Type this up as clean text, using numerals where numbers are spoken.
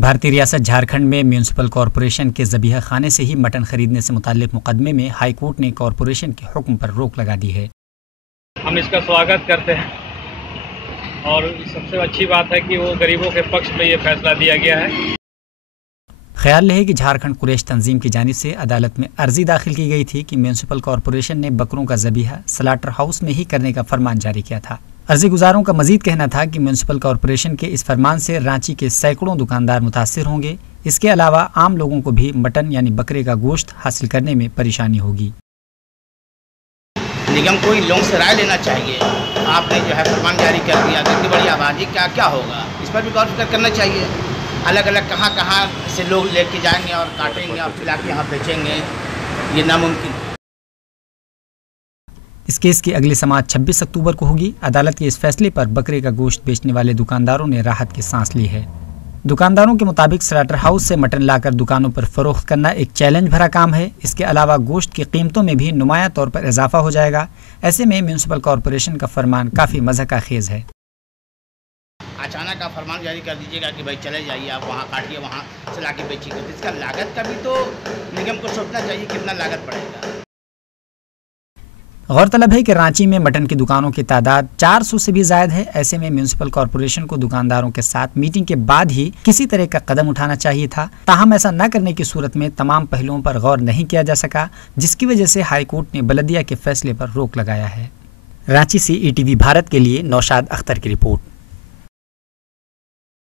भारतीय रियासत झारखंड में म्यूनिसिपल कॉरपोरेशन के ज़बीहा खाने से ही मटन खरीदने से मुताल्लिक मुकदमे में हाई कोर्ट ने कॉरपोरेशन के हुक्म पर रोक लगा दी है। हम इसका स्वागत करते हैं और सबसे अच्छी बात है कि वो गरीबों के पक्ष में ये फैसला दिया गया है। ख्याल रहे कि झारखंड कुरैश तंजीम की जानिब से अदालत में अर्जी दाखिल की गई थी कि म्यूनिसिपल कॉरपोरेशन ने बकरों का ज़बीहा स्लाटर हाउस में ही करने का फरमान जारी किया था। अर्जी गुजारों का मजीद कहना था कि म्यूनिसिपल कॉरपोरेशन के इस फरमान से रांची के सैकड़ों दुकानदार मुतासिर होंगे। इसके अलावा आम लोगों को भी मटन यानी बकरे का गोश्त हासिल करने में परेशानी होगी। निगम को इन लोगों से राय लेना चाहिए। आपने जो है फरमान जारी कर दिया, इतनी बड़ी आबादी क्या होगा, इस पर भी गौर फिक्र करना चाहिए। अलग अलग कहाँ से लोग लेके जाएंगे और काटेंगे और फिर यहाँ बेचेंगे, ये नामुमकिन है। इस केस की अगली समाअत 26 अक्टूबर को होगी। अदालत के इस फैसले पर बकरे का गोश्त बेचने वाले दुकानदारों ने राहत की सांस ली है। दुकानदारों के मुताबिक स्लाटर हाउस से मटन लाकर दुकानों पर फरोख्त करना एक चैलेंज भरा काम है। इसके अलावा गोश्त की कीमतों में भी नुमायां तौर पर इजाफा हो जाएगा। ऐसे में म्यूनिसिपल कॉरपोरेशन का फरमान काफ़ी मज़ाक़खेज़ है। अचानक आप फरमान जारी कर दीजिएगा कि भाई चले जाइए, आप वहाँ काटिए, वहाँ से ला के बेचिएगा, तो इसका लागत का भी तो निगम को सोचना चाहिए कितना लागत पड़ेगा। गौरतलब है कि रांची में मटन की दुकानों की तादाद 400 से भी ज़ायद है। ऐसे में म्यूनिसिपल कॉरपोरेशन को दुकानदारों के साथ मीटिंग के बाद ही किसी तरह का कदम उठाना चाहिए था। ताहम ऐसा न करने की सूरत में तमाम पहलुओं पर गौर नहीं किया जा सका, जिसकी वजह से हाई कोर्ट ने बलदिया के फैसले पर रोक लगाया है। रांची से ETV भारत के लिए नौशाद अख्तर की रिपोर्ट।